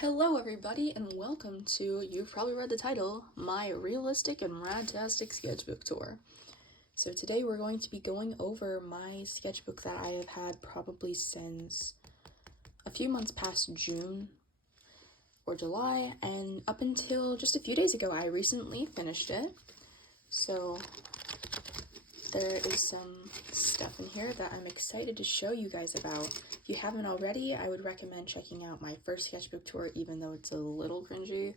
Hello everybody and welcome to, you've probably read the title, my realistic and radtastic sketchbook tour. So today we're going to be going over my sketchbook that I have had probably since a few months past June or July, and up until just a few days ago I recently finished it. So there is some stuff in here that I'm excited to show you guys about. If you haven't already, I would recommend checking out my first sketchbook tour, even though it's a little cringy.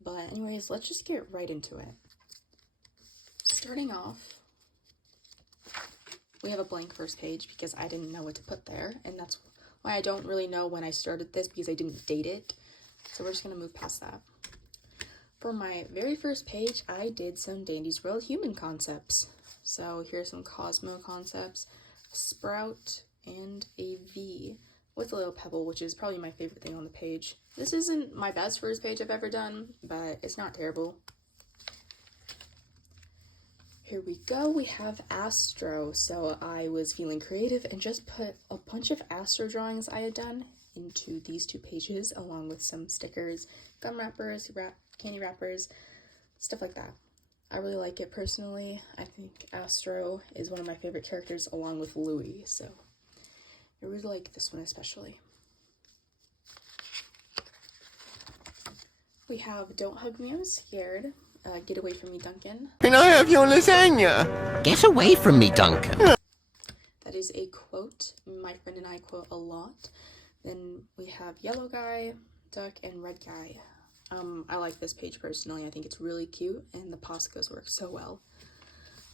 But anyways, let's just get right into it. Starting off, we have a blank first page because I didn't know what to put there, and that's why I don't really know when I started this because I didn't date it. So we're just gonna move past that. For my very first page, I did some Dandy's World human concepts. So here's some Cosmo concepts, a sprout, and a V with a little pebble, which is probably my favorite thing on the page. This isn't my best first page I've ever done, but it's not terrible. Here we go, we have Astro. So I was feeling creative and just put a bunch of Astro drawings I had done into these two pages, along with some stickers, gum wrappers, candy wrappers, stuff like that. I really like it personally. I think Astro is one of my favorite characters along with Louie, so I really like this one especially. We have Don't Hug Me, I'm Scared. Get Away From Me, Duncan. Can I have your lasagna? Get away from me, Duncan. That is a quote my friend and I quote a lot. Then we have Yellow Guy, Duck, and Red Guy. I like this page personally. I think it's really cute and the Poscos work so well.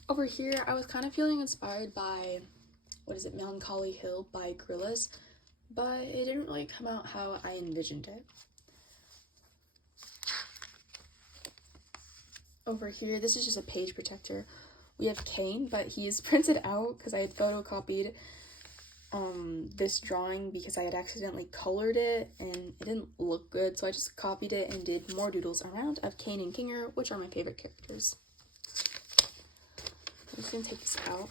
Over here, I was kind of feeling inspired by, Melancholy Hill by Gorillaz, but it didn't really come out how I envisioned it. Over here, this is just a page protector. We have Kane, but he is printed out because I had photocopied this drawing because I had accidentally colored it and it didn't look good, so I just copied it and did more doodles around of Kane and Kinger, which are my favorite characters. I'm just gonna take this out.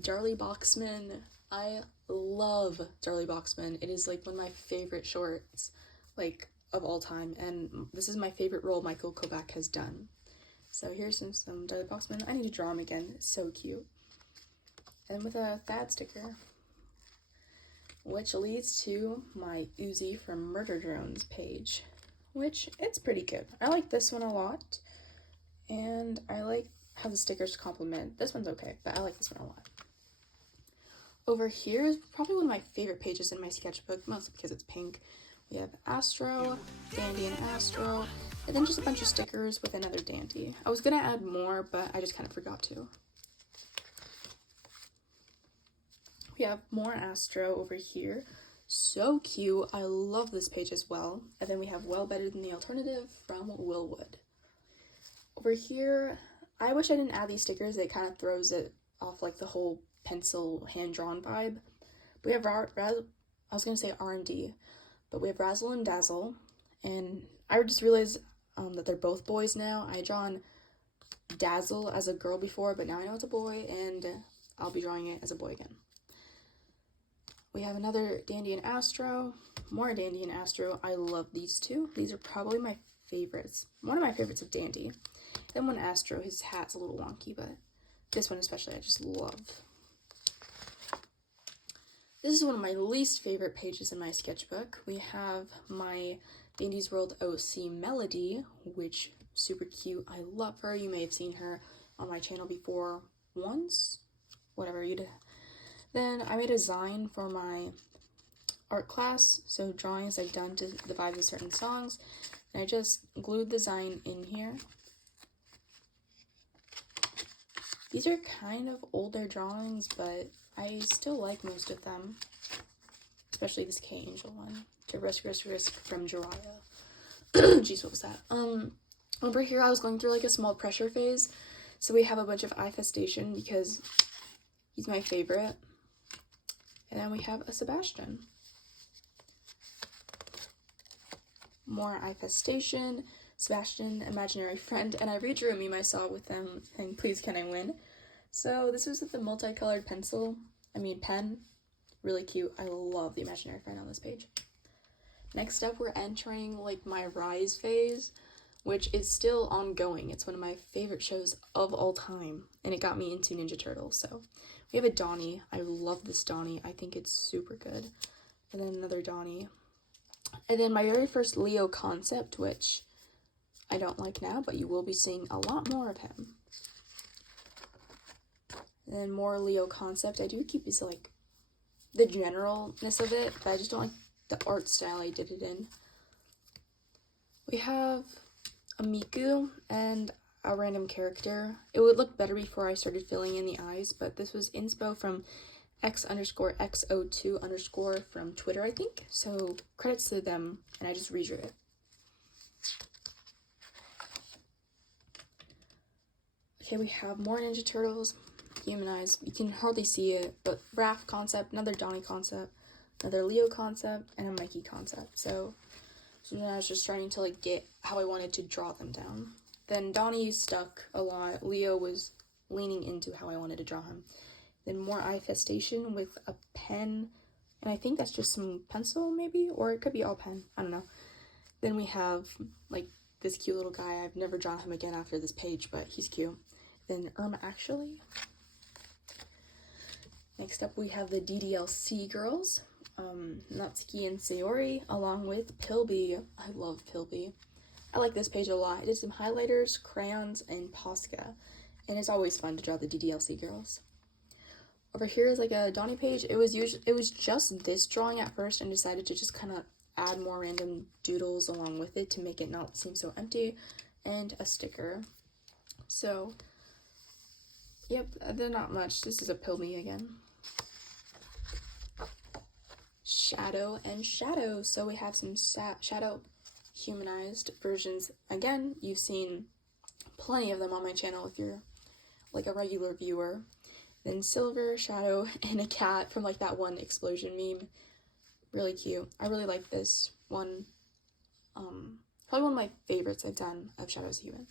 Darlie Boxman. I love Darlie Boxman. It is like one of my favorite shorts, like, of all time, and this is my favorite role Michael Kovac has done. So here's some Darlie Boxman. I need to draw him again. It's so cute. And with a Thad sticker, which leads to my Uzi from Murder Drones page, which it's pretty good. I like this one a lot, and I like how the stickers complement. This one's okay, but I like this one a lot. Over here is probably one of my favorite pages in my sketchbook, mostly because it's pink. We have Astro, Dandy and Astro, and then just a bunch of stickers with another Dandy. I was gonna add more, but I just kind of forgot to. We have more Astro over here. So cute. I love this page as well. And then we have Well Better Than the Alternative from Willwood. Over here, I wish I didn't add these stickers. It kind of throws it off like the whole pencil hand-drawn vibe. But we have R&D, but we have Razzle and Dazzle. And I just realized that they're both boys now. I drawn Dazzle as a girl before, but now I know it's a boy, and I'll be drawing it as a boy again. We have another Dandy and Astro, more Dandy and Astro. I love these two. These are probably my favorites. One of my favorites of Dandy. Then one Astro, his hat's a little wonky, but this one especially I just love. This is one of my least favorite pages in my sketchbook. We have my Dandy's World OC Melody, which super cute. I love her. You may have seen her on my channel before once, whatever you did. Then I made a design for my art class, so drawings I've done to the vibes of certain songs, and I just glued the design in here. These are kind of older drawings, but I still like most of them, especially this K-Angel one, to Risk from Jiraiya. Jeez, what was that? Over here I was going through like a small pressure phase, so we have a bunch of Ifestation because he's my favorite. And then we have a Sebastian. More Ifestation, Sebastian, Imaginary Friend, and I redrew a meme I saw with them saying, "Please can I win?" So this was with the multicolored pen. Really cute. I love the Imaginary Friend on this page. Next up, we're entering like my Rise phase, which is still ongoing. It's one of my favorite shows of all time, and it got me into Ninja Turtles. So we have a Donnie. I love this Donnie. I think it's super good. And then another Donnie. And then my very first Leo concept, which I don't like now, but you will be seeing a lot more of him. And then more Leo concept. I do keep this like the generalness of it, but I just don't like the art style I did it in. We have a Miku and a random character. It would look better before I started filling in the eyes, but this was inspo from x_x02_ from Twitter, I think. So credits to them, and I just redrew it. Okay, we have more Ninja Turtles, humanized. You can hardly see it, but Raph concept, another Donnie concept, another Leo concept, and a Mikey concept. So then I was just starting to like get how I wanted to draw them down. Then Donnie stuck a lot. Leo was leaning into how I wanted to draw him. Then more eye festation with a pen, and I think that's just some pencil maybe, or it could be all pen, I don't know. Then we have like this cute little guy. I've never drawn him again after this page, but he's cute. Then actually. Next up we have the DDLC girls, Natsuki and Sayori, along with Pilby. I love Pilby. I like this page a lot. I did some highlighters, crayons, and Posca, and it's always fun to draw the DDLC girls. Over here is like a Donnie page. It was just this drawing at first, and decided to just kind of add more random doodles along with it to make it not seem so empty, and a sticker. So, yep, they're not much. This is a Pilby again. Shadow and Shadow. So we have some Shadow humanized versions. Again, you've seen plenty of them on my channel if you're like a regular viewer. Then Silver, Shadow, and a cat from like that one explosion meme. Really cute. I really like this one. Probably one of my favorites I've done of Shadow's human.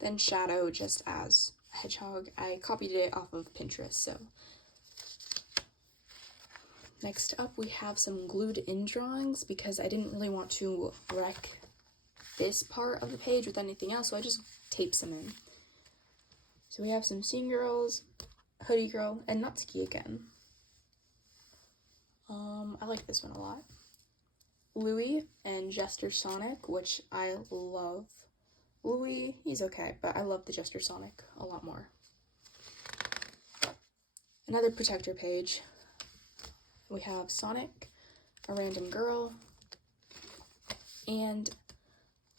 Then Shadow just as a hedgehog. I copied it off of Pinterest, so. Next up, we have some glued in drawings because I didn't really want to wreck this part of the page with anything else, so I just taped some in. So we have some Scene Girls, Hoodie Girl, and Natsuki again. I like this one a lot. Louie and Jester Sonic, which I love. Louie, he's okay, but I love the Jester Sonic a lot more. Another protector page. We have Sonic, a random girl, and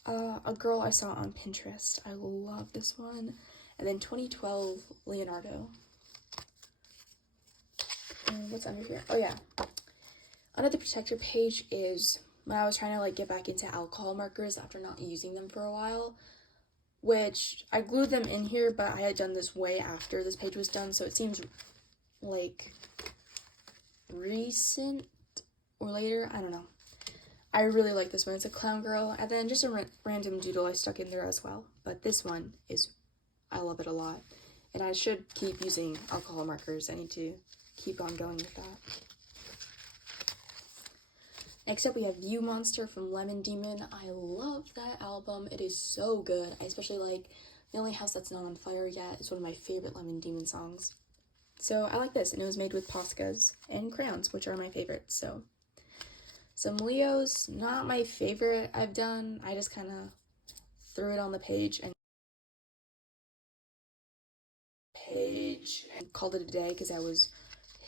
a girl I saw on Pinterest. I love this one. And then 2012 Leonardo. And what's under here? Oh yeah. Another protector page is when I was trying to like get back into alcohol markers after not using them for a while, which I glued them in here, but I had done this way after this page was done, so it seems like recent or later, I don't know. I really like this one. It's a clown girl, and then just a random doodle I stuck in there as well. But this one is, I love it a lot, and I should keep using alcohol markers. I need to keep on going with that. Next up, we have View Monster from Lemon Demon. I love that album. It is so good. I especially like The Only House That's Not on Fire Yet. It's one of my favorite Lemon Demon songs. So I like this, and it was made with Poscas and crayons, which are my favorites. So some Leos, not my favorite I've done. I just kind of threw it on the page and called it a day because I was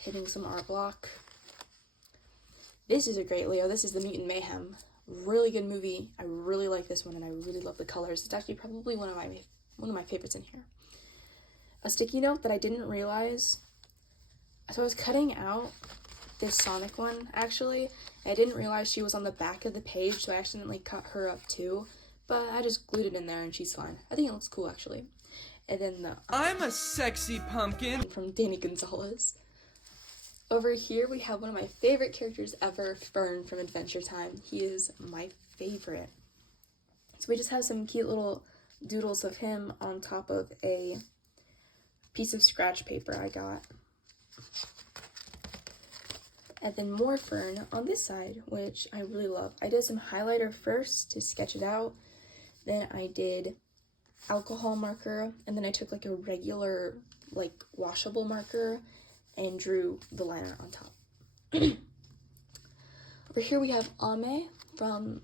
hitting some art block. This is a great Leo. This is The Mutant Mayhem. Really good movie. I really like this one, and I really love the colors. It's actually probably one of my favorites in here. A sticky note that I didn't realize. So I was cutting out this Sonic one, actually. I didn't realize she was on the back of the page, so I accidentally cut her up too. But I just glued it in there, and she's fine. I think it looks cool, actually. And then the I'm a sexy pumpkin from Danny Gonzalez. Over here, we have one of my favorite characters ever, Fern from Adventure Time. He is my favorite. So we just have some cute little doodles of him on top of a piece of scratch paper I got. And then more fern on this side, which I really love. I did some highlighter first to sketch it out. Then I did alcohol marker, and then I took like a regular like washable marker and drew the liner on top. Over here we have Ame from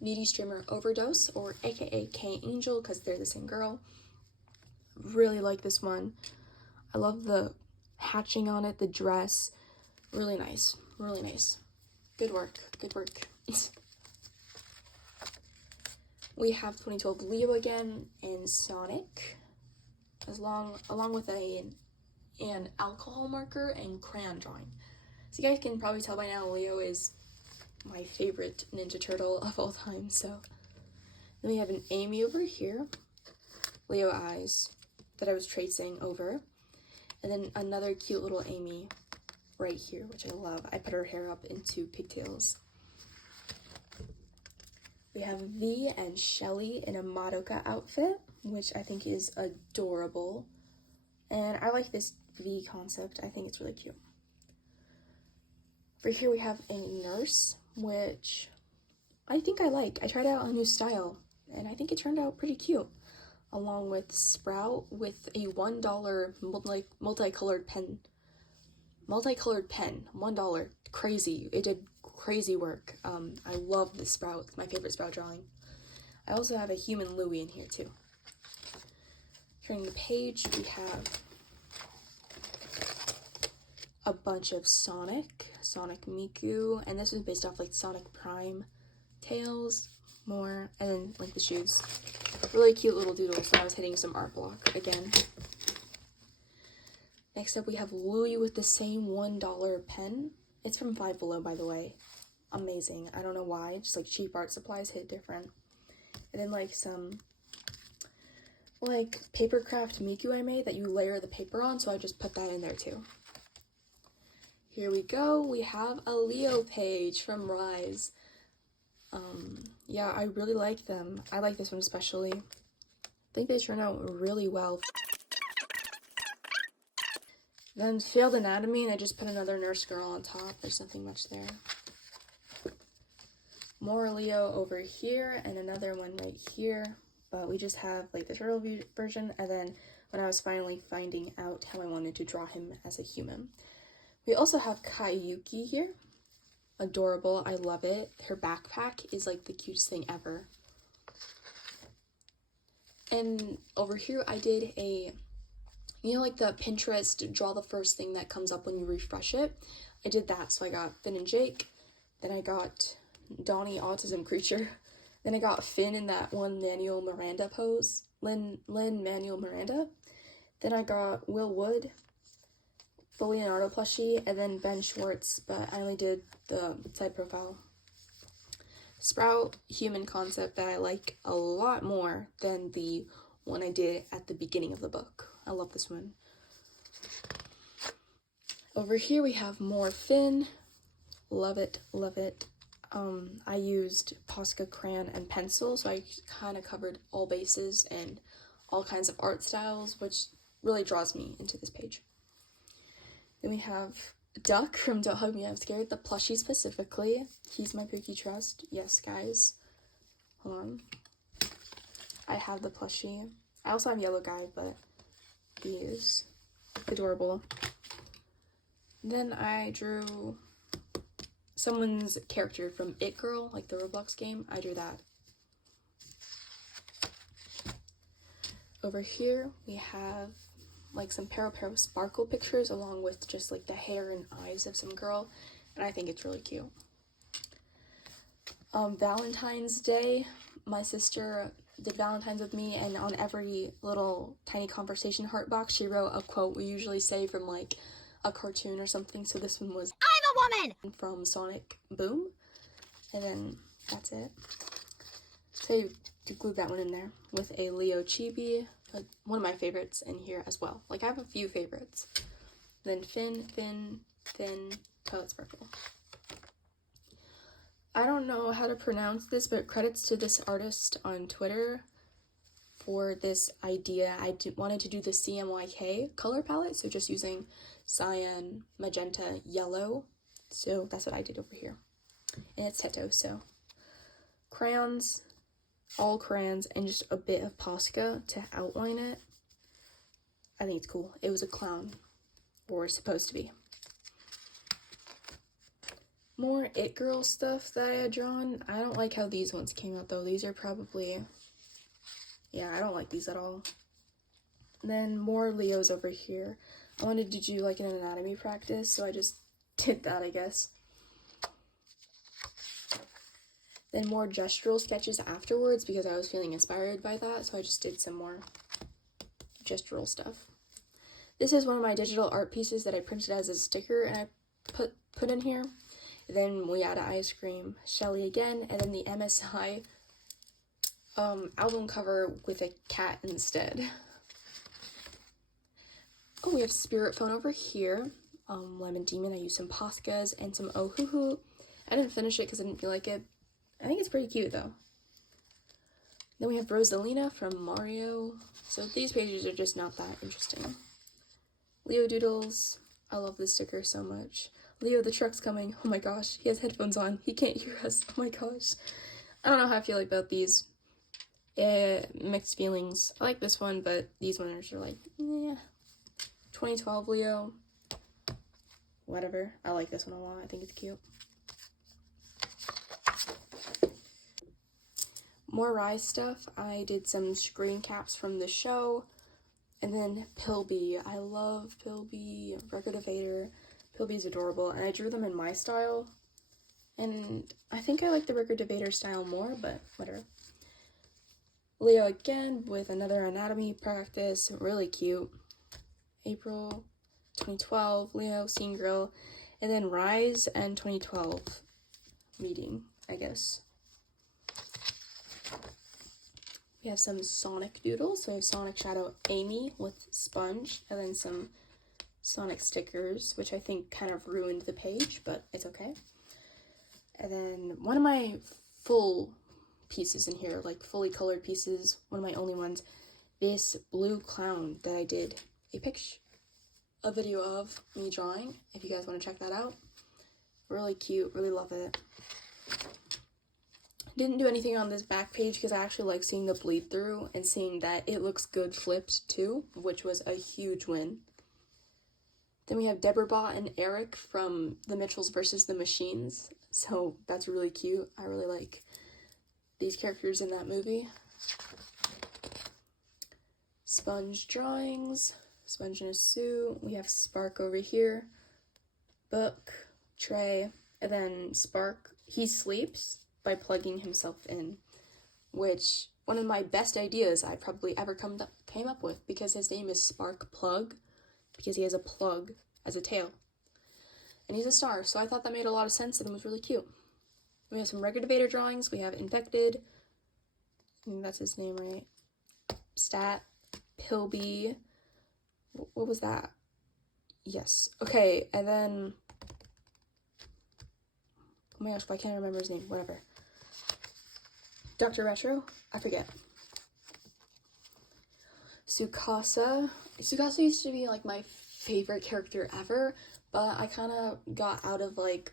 Needy Streamer Overdose, or aka K Angel, because they're the same girl. Really like this one. I love the hatching on it, the dress. Really nice, really nice. Good work, good work. We have 2012 Leo again and Sonic, along with an alcohol marker and crayon drawing. So you guys can probably tell by now Leo is my favorite Ninja Turtle of all time. So then we have an Amy over here, Leo eyes that I was tracing over, and then another cute little Amy right here, which I love. I put her hair up into pigtails. We have V and Shelly in a Madoka outfit, which I think is adorable. And I like this V concept. I think it's really cute. Over here we have a nurse, which I think I like. I tried out a new style, and I think it turned out pretty cute. Along with Sprout with a $1 multicolored pen. $1. Crazy. It did crazy work. I love this Sprout. It's my favorite Sprout drawing. I also have a human Louie in here too. Turning the page, we have a bunch of Sonic Miku, and this was based off like Sonic Prime tails, more, and then like the shoes. Really cute little doodles, so I was hitting some art block again. Next up we have Louie with the same $1 pen. It's from Five Below, by the way. Amazing. I don't know why, just like cheap art supplies hit different. And then like some like paper craft Miku I made that you layer the paper on, so I just put that in there too. Here we go. We have a Leo page from Rise. Yeah, I really like them. I like this one especially. I think they turn out really well. Then Failed Anatomy, and I just put another nurse girl on top. There's nothing much there. More Leo over here, and another one right here. But we just have like the turtle view version, and then when I was finally finding out how I wanted to draw him as a human. We also have Kayuki here. Adorable, I love it. Her backpack is like the cutest thing ever. And over here I did a, you know, like the Pinterest draw the first thing that comes up when you refresh it. I did that, so I got Finn and Jake, then I got Donnie Autism Creature, then I got Finn in that one Manuel Miranda pose, Lin Manuel Miranda, then I got Will Wood, the Leonardo plushie, and then Ben Schwartz, but I only did the side profile. Sprout human concept that I like a lot more than the one I did at the beginning of the book. I love this one. Over here we have more Finn. Love it, love it. I used Posca crayon and pencil, so I kind of covered all bases and all kinds of art styles, which really draws me into this page. Then we have Duck from Don't Hug Me, I'm Scared, the plushie specifically. He's my Pookie Trust. Yes, guys. Hold on. I have the plushie. I also have Yellow Guy, but he is adorable. Then I drew someone's character from It Girl, like the Roblox game. I drew that. Over here, we have like some Paro sparkle pictures along with just like the hair and eyes of some girl, and I think it's really cute. Valentine's Day, my sister did Valentine's with me, and on every little tiny conversation heart box she wrote a quote we usually say from like a cartoon or something, so this one was "I'm a woman" from Sonic Boom, and then that's it. So you glued that one in there with a Leo Chibi, one of my favorites in here as well. Like, I have a few favorites. Then Finn, Toilet Sparkle. I don't know how to pronounce this, but credits to this artist on Twitter for this idea. I wanted to do the CMYK color palette, so just using cyan, magenta, yellow So that's what I did over here. And it's Teto, so crayons, all crayons, and just a bit of Posca to outline it. I think it's cool. It was a clown, or supposed to be. More It Girl stuff that I had drawn. I don't like how these ones came out though. These are probably, yeah, I don't like these at all. And then more Leos over here. I wanted to do like an anatomy practice, so I just did that, I guess. Then more gestural sketches afterwards because I was feeling inspired by that, so I just did some more gestural stuff. This is one of my digital art pieces that I printed as a sticker and I put in here. Then we add ice cream, Shelly again, and then the MSI album cover with a cat instead. Oh, we have Spirit Phone over here. Lemon Demon, I used some Poscas and some Oh Hoo Hoo. I didn't finish it because I didn't feel like it. I think it's pretty cute though. Then we have Rosalina from Mario. So these pages are just not that interesting. Leo Doodles. I love this sticker so much. Leo, the truck's coming. Oh my gosh, he has headphones on. He can't hear us. Oh my gosh. I don't know how I feel about these. Mixed feelings. I like this one, but these ones are like, yeah. 2012 Leo. Whatever. I like this one a lot. I think it's cute. More Rise stuff. I did some screen caps from the show. And then Pilby. I love Pilby. Record of Vader. Pilby's adorable. And I drew them in my style. And I think I like the Record of Vader style more, but whatever. Leo again with another anatomy practice. Really cute. April 2012. Leo, Scene Grill. And then Rise and 2012 meeting, I guess. We have some Sonic doodles. So I have Sonic Shadow Amy with sponge, and then some Sonic stickers, which I think kind of ruined the page, but it's okay. And then one of my full pieces in here, like fully colored pieces, one of my only ones, this blue clown that I did a video of me drawing, if you guys want to check that out. Really cute, really love it. Didn't do anything on this back page because I actually like seeing the bleed through and seeing that it looks good flipped too, which was a huge win. Then we have Deborah and Eric from The Mitchells versus the Machines, so that's really cute. I really like these characters in that movie. Sponge drawings, Sponge in a suit. We have Spark over here, book, tray, and then Spark, he sleeps by plugging himself in, which one of my best ideas I probably ever came up with, because his name is Spark Plug, because he has a plug as a tail. And he's a star, so I thought that made a lot of sense and it was really cute. We have some Record of Vader drawings. We have Infected, I think that's his name, right? Stat, Pilby, what was that? Yes, okay, and then, oh my gosh, I can't remember his name, whatever. Dr. Retro? I forget. Tsukasa. Tsukasa used to be like my favorite character ever, but I kind of got out of like,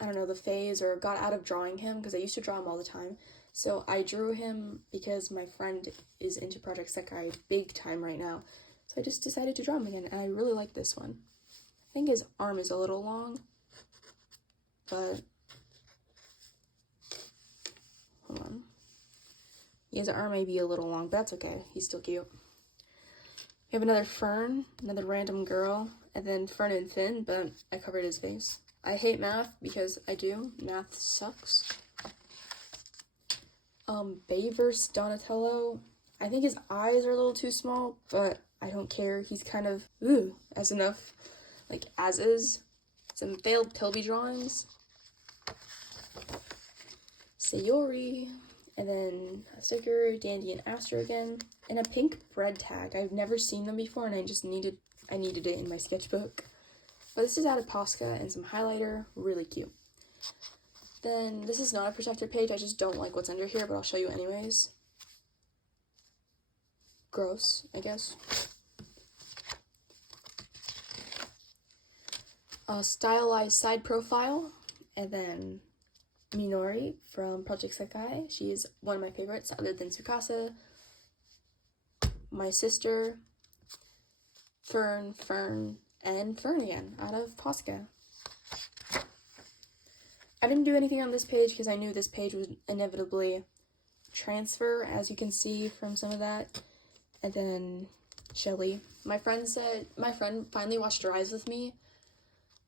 I don't know, the phase, or got out of drawing him because I used to draw him all the time. So I drew him because my friend is into Project Sekai big time right now. So I just decided to draw him again, and I really like this one. I think his arm is a little long, but hold on. His arm may be a little long, but that's okay. He's still cute. We have another Fern, another random girl, and then Fern and Finn, but I covered his face. I hate math because I do. Math sucks. Babe vs. Donatello. I think his eyes are a little too small, but I don't care. He's kind of, as enough. Like, as is. Some failed Pilby drawings. Sayori. And then a sticker, Dandy and Aster again. And a pink bread tag. I've never seen them before, and I needed it in my sketchbook. But this is out of Posca and some highlighter. Really cute. Then this is not a protected page. I just don't like what's under here, but I'll show you anyways. Gross, I guess. a stylized side profile, and then Minori from Project Sekai. She's one of my favorites other than Tsukasa. My sister, Fern, and Fern again out of Posca. I didn't do anything on this page because I knew this page would inevitably transfer, as you can see from some of that. And then Shelly. My friend finally watched Rise with me,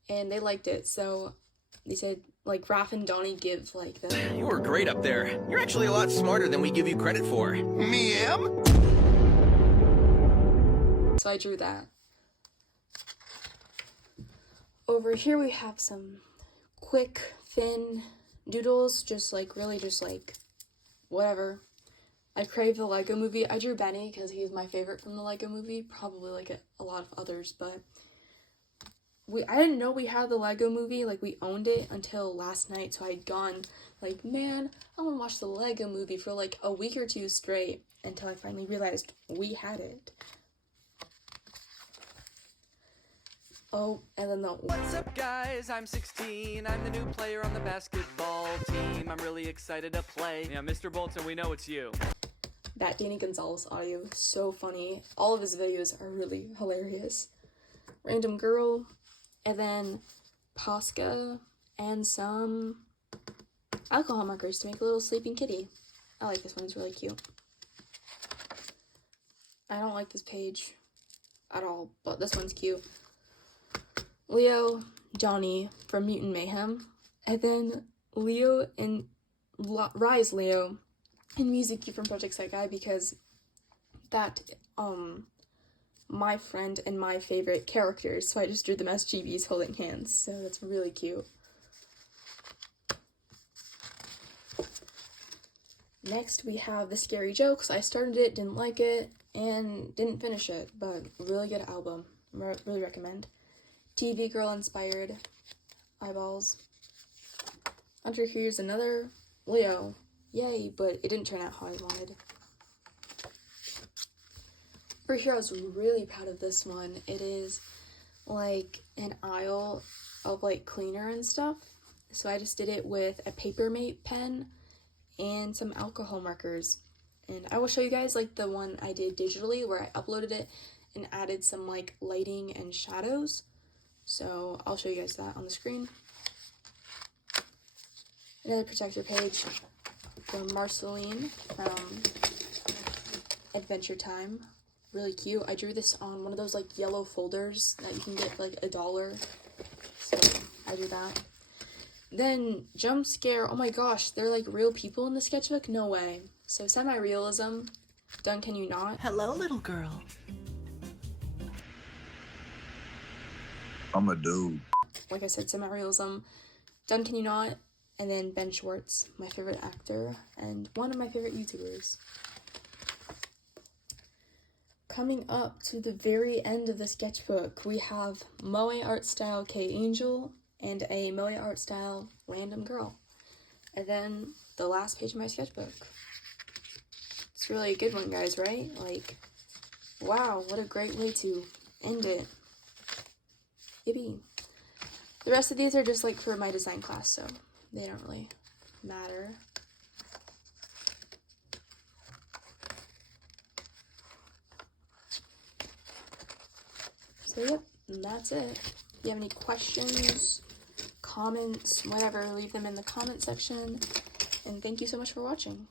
and they liked it, so they said, like, Raph and Donnie give, like, the... You were great up there. You're actually a lot smarter than we give you credit for. Me am? So I drew that. Over here we have some quick, thin doodles, just like, really just like, whatever. I crave the Lego movie. I drew Benny because he's my favorite from the Lego movie, probably like a lot of others, but I didn't know we had the Lego movie, like we owned it until last night, so I'd gone like, man, I want to watch the Lego movie for like a week or two straight until I finally realized we had it. Oh, and then the... What's up, guys? I'm 16. I'm the new player on the basketball team. I'm really excited to play. Yeah, Mr. Bolton, we know it's you. That Danny Gonzalez audio, so funny. All of his videos are really hilarious. Random girl, and then Posca, and some alcohol markers to make a little sleeping kitty. I like this one, it's really cute. I don't like this page at all, but this one's cute. Leo, Johnny from Mutant Mayhem, and then Leo and Rise Leo and Mizuki from Project Sekai, because that, my friend and my favorite characters, so I just drew them as GBs holding hands, so that's really cute. Next we have The Scary Jokes. I started it, didn't like it, and didn't finish it, but really good album. Really recommend. TV Girl inspired eyeballs. Under here's another Leo. Yay, but it didn't turn out how I wanted. For here, I was really proud of this one. It is like an aisle of like cleaner and stuff. So I just did it with a Papermate pen and some alcohol markers. And I will show you guys like the one I did digitally where I uploaded it and added some like lighting and shadows. So I'll show you guys that on the screen. Another protector page from Marceline from Adventure Time. Really cute. I drew this on one of those like yellow folders that you can get for like $1. So I drew that. Then Jump Scare. Oh my gosh, they're like real people in the sketchbook? No way. So semi-realism. Done Can You Not? Hello, little girl. I'm a dude. Like I said, semi-realism. Done Can You Not? And then Ben Schwartz, my favorite actor and one of my favorite YouTubers. Coming up to the very end of the sketchbook, we have Moe Art Style K Angel and a Moe Art Style Random Girl. And then the last page of my sketchbook. It's really a good one, guys, right? Like, wow, what a great way to end it. Yippee. The rest of these are just like for my design class, so they don't really matter. So yep, and that's it. If you have any questions, comments, whatever, leave them in the comment section. And thank you so much for watching.